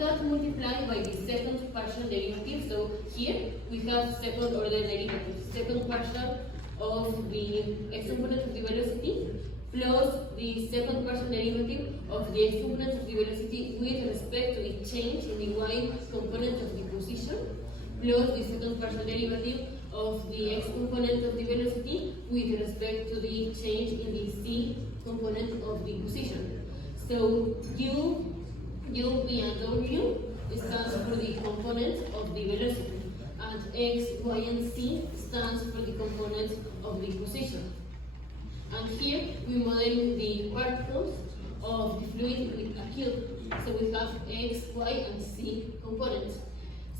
that multiplied by the second partial derivative. So here we have second order derivative, second partial of the x component of the velocity plus the second partial derivative of the x component of the velocity with respect to the change in the y component of the position plus the second partial derivative of the x component of the velocity with respect to the change in the c component of the position. So u, v, and w stands for the component of the velocity, and x, y, and z stands for the component of the position. And here we model the particles of the fluid with a cube. So we have x, y, and z components.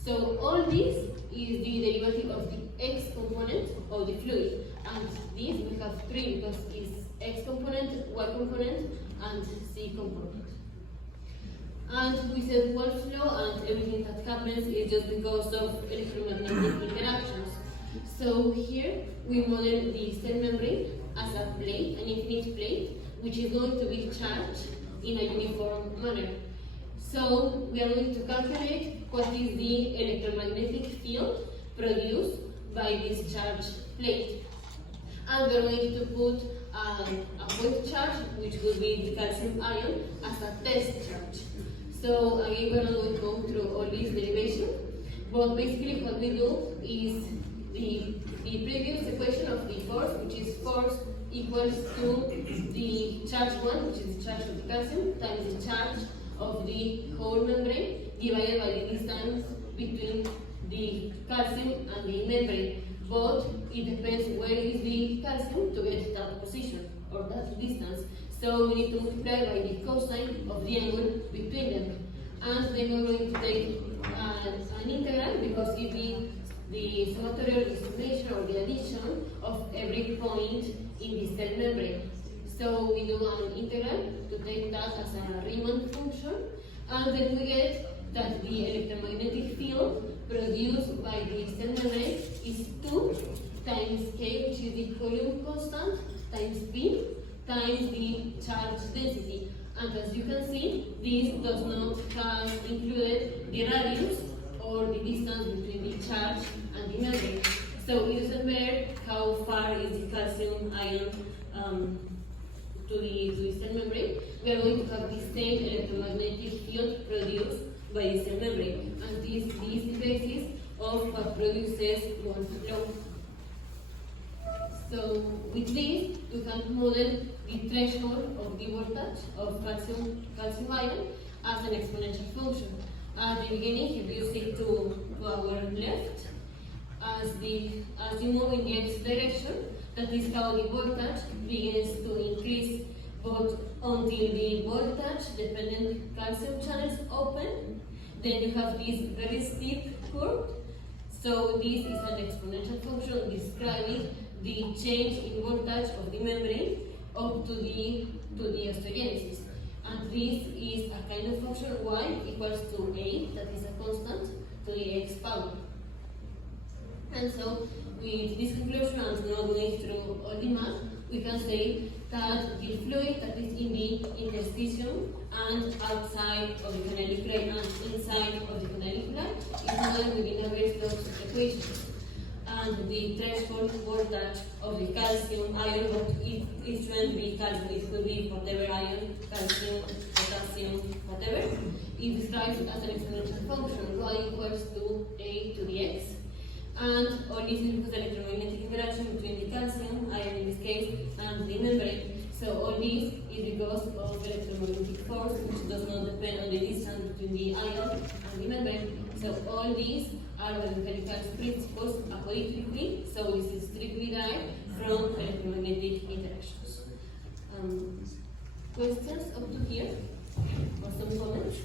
So all this is the derivative of the x component of the fluid. And this we have three because it's x component, y component, and z component. And we said Wolff's law, and everything that happens is just because of electromagnetic interactions. So here we model the cell membrane as a plate, an infinite plate, which is going to be charged in a uniform manner. So we are going to calculate what is the electromagnetic field produced by this charged plate. And we are going to put a point charge, which will be the calcium ion, as a test charge. So again, we're not going to go through all these derivations, but basically what we do is the previous equation of the force, which is force equals to the charge 1, which is the charge of the calcium, times the charge of the whole membrane, divided by the distance between the calcium and the membrane. But it depends where is the calcium to get that position or that distance. So we need to multiply by the cosine of the angle between them. And then we're going to take an integral, because it is the summatory or the summation or the addition of every point in the cell membrane. So we do an integral to take that as a Riemann function, and then we get that the electromagnetic field produced by the cell membrane is 2 times k, which is the Coulomb constant, times b, times the charge density. And as you can see, this does not have included the radius or the distance between the charge and the membrane. So it doesn't matter how far is the calcium ion to the cell membrane, we are going to have the same electromagnetic field produced by the cell membrane. And this is the basis of what produces Wolff's law. So with this, you can model the threshold of the voltage of calcium ion as an exponential function. At the beginning, if you see to our left, as you move in the x direction, that is how the voltage begins to increase, but until the voltage-dependent calcium channels open, then you have this very steep curve. So this is an exponential function describing the change in voltage of the membrane up to the osteogenesis. And this is a kind of function y equals to a, that is a constant, to the x power. And so with this conclusion, and not going through all the math, we can say that the fluid that is in the interstitium and outside of the canaliculi and inside of the canaliculi is modeled within a very closed equation. And the threshold voltage of the calcium ion, but it shouldn't be calcium, it could be whatever ion, calcium, potassium, whatever, is described as an exponential function, y equals to a to the x. And all this is because electromagnetic interaction between the calcium ion in this case and the membrane. So all this is because of electromagnetic force, which does not depend on the distance between the ion and the membrane. So all these are the empirical principles apodictically, so this is strictly derived from electromagnetic interactions. Questions up to here? Or some comments?